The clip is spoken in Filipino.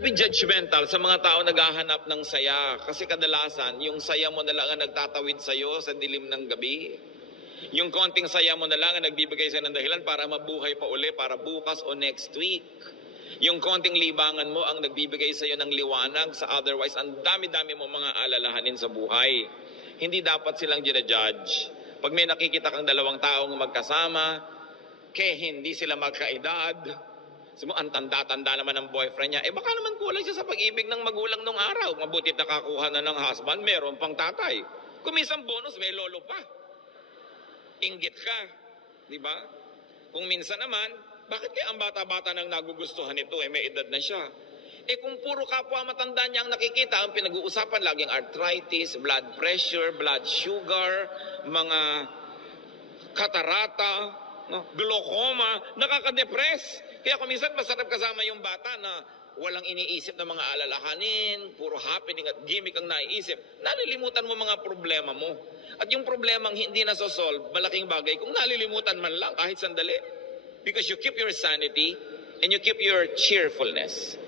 Be judgmental sa mga tao naghahanap ng saya kasi kadalasan yung saya mo na lang ang nagtatawid sa'yo sa dilim ng gabi. Yung konting saya mo na lang ang nagbibigay sa'yo ng dahilan para mabuhay pa uli para bukas o next week. Yung konting libangan mo ang nagbibigay sa'yo ng liwanag sa otherwise ang dami-dami mo mga alalahanin sa buhay. Hindi dapat silang ginajudge. Pag may nakikita kang dalawang taong magkasama, hindi sila magkaedad, ang tanda-tanda naman ng boyfriend niya, baka naman kulang siya sa pag-ibig ng magulang nung araw. Mabutit nakakuha na ng husband, meron pang tatay. Kung minsan bonus, may lolo pa. Inggit ka. Di ba? Kung minsan naman, bakit kaya ang bata-bata nang nagugustuhan ito, may edad na siya? Kung puro kapwa matanda niya ang nakikita, ang pinag-uusapan laging arthritis, blood pressure, blood sugar, mga katarata, glaucoma, nakaka-depress. Kaya kung minsan masarap kasama yung bata na walang iniisip na mga alalahanin, puro happening at gimmick ang naiisip, nalilimutan mo mga problema mo. At yung problemang hindi nasosolve, malaking bagay kung nalilimutan man lang kahit sandali. Because you keep your sanity and you keep your cheerfulness.